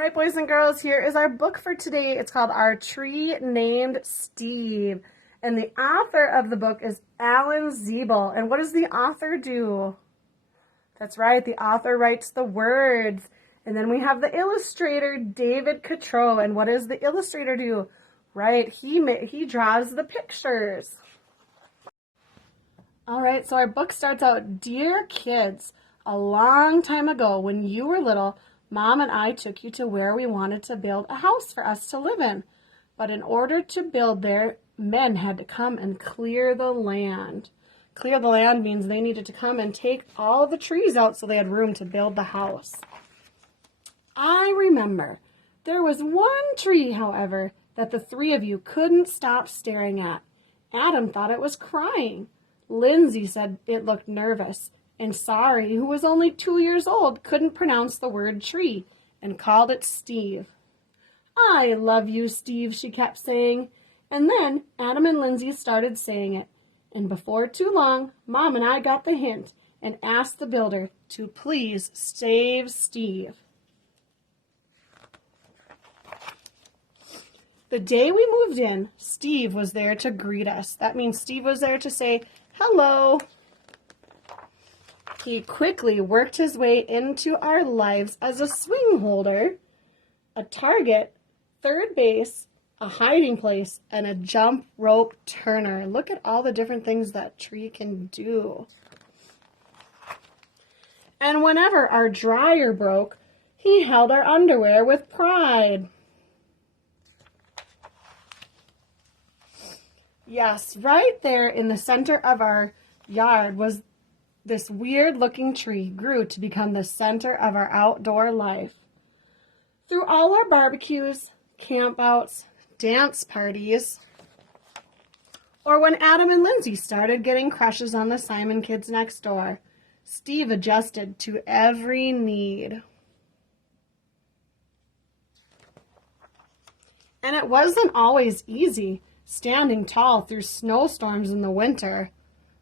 All right, boys and girls, here is our book for today. It's called Our Tree Named Steve. And the author of the book is Alan Zweibel. And what does the author do? That's right, the author writes the words. And then we have the illustrator, David Cotreau. And what does the illustrator do? Right, he draws the pictures. All right, so our book starts out, Dear kids, a long time ago when you were little, Mom and I took you to where we wanted to build a house for us to live in. But in order to build there, men had to come and clear the land. Clear the land means they needed to come and take all the trees out so they had room to build the house. I remember there was one tree, however, that the three of you couldn't stop staring at. Adam thought it was crying. Lindsay said it looked nervous. And Sari, who was only 2 years old, couldn't pronounce the word tree and called it Steve. I love you, Steve, she kept saying. And then Adam and Lindsay started saying it. And before too long, Mom and I got the hint and asked the builder to please save Steve. The day we moved in, Steve was there to greet us. That means Steve was there to say, hello. He quickly worked his way into our lives as a swing holder, a target, third base, a hiding place, and a jump rope turner. Look at all the different things that tree can do. And whenever our dryer broke, he held our underwear with pride. Yes, right there in the center of our yard was this weird-looking tree grew to become the center of our outdoor life. Through all our barbecues, campouts, dance parties, or when Adam and Lindsay started getting crushes on the Simon kids next door, Steve adjusted to every need. And it wasn't always easy, standing tall through snowstorms in the winter.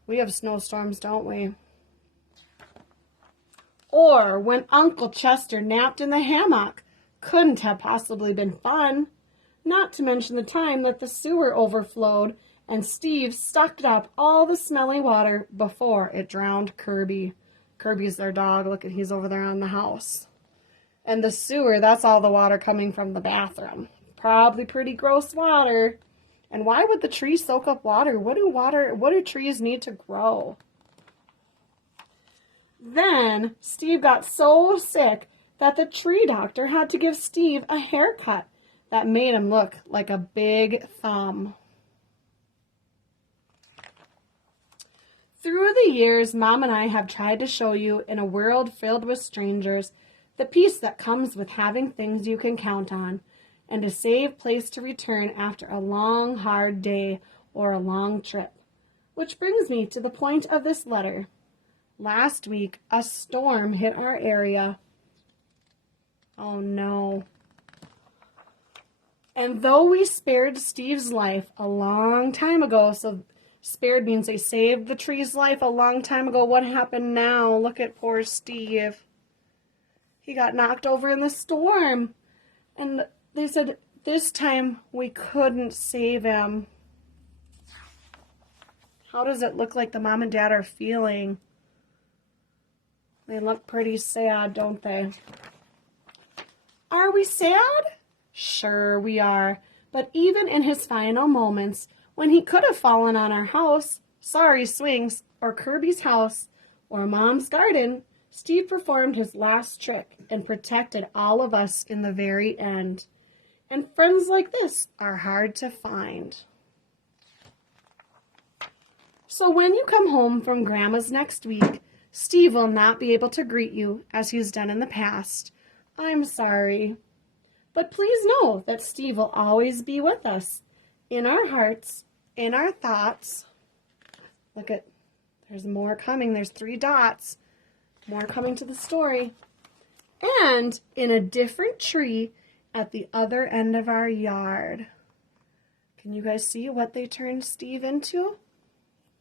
We have snowstorms, don't we? Or when Uncle Chester napped in the hammock. Couldn't have possibly been fun. Not to mention the time that the sewer overflowed and Steve sucked up all the smelly water before it drowned Kirby. Kirby's their dog. Look at, he's over there on the house. And the sewer, that's all the water coming from the bathroom. Probably pretty gross water. And why would the trees soak up water? What do trees need to grow? Then Steve got so sick that the tree doctor had to give Steve a haircut that made him look like a big thumb. Through the years, Mom and I have tried to show you, in a world filled with strangers, the peace that comes with having things you can count on, and a safe place to return after a long, hard day or a long trip. Which brings me to the point of this letter. Last week, a storm hit our area. Oh no. And though we spared Steve's life a long time ago, so spared means they saved the tree's life a long time ago, what happened now? Look at poor Steve. He got knocked over in the storm. And they said this time we couldn't save him. How does it look like the mom and dad are feeling? They look pretty sad, don't they? Are we sad? Sure we are. But even in his final moments, when he could have fallen on our house, Sari's swings, or Kirby's house, or Mom's garden, Steve performed his last trick and protected all of us in the very end. And friends like this are hard to find. So when you come home from Grandma's next week, Steve will not be able to greet you as he's done in the past. I'm sorry. But please know that Steve will always be with us, in our hearts, in our thoughts. Look at, there's more coming. There's 3 dots. More coming to the story. And in a different tree at the other end of our yard. Can you guys see what they turned Steve into?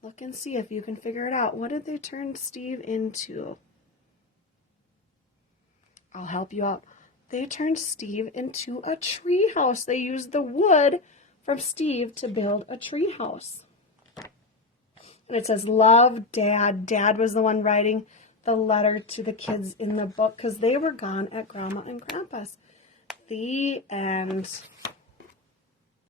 Look and see if you can figure it out. What did they turn Steve into? I'll help you out. they turned Steve into a tree house. They used the wood from Steve to build a tree house. And it says, love, Dad. Dad was the one writing the letter to the kids in the book because they were gone at Grandma and Grandpa's. The end.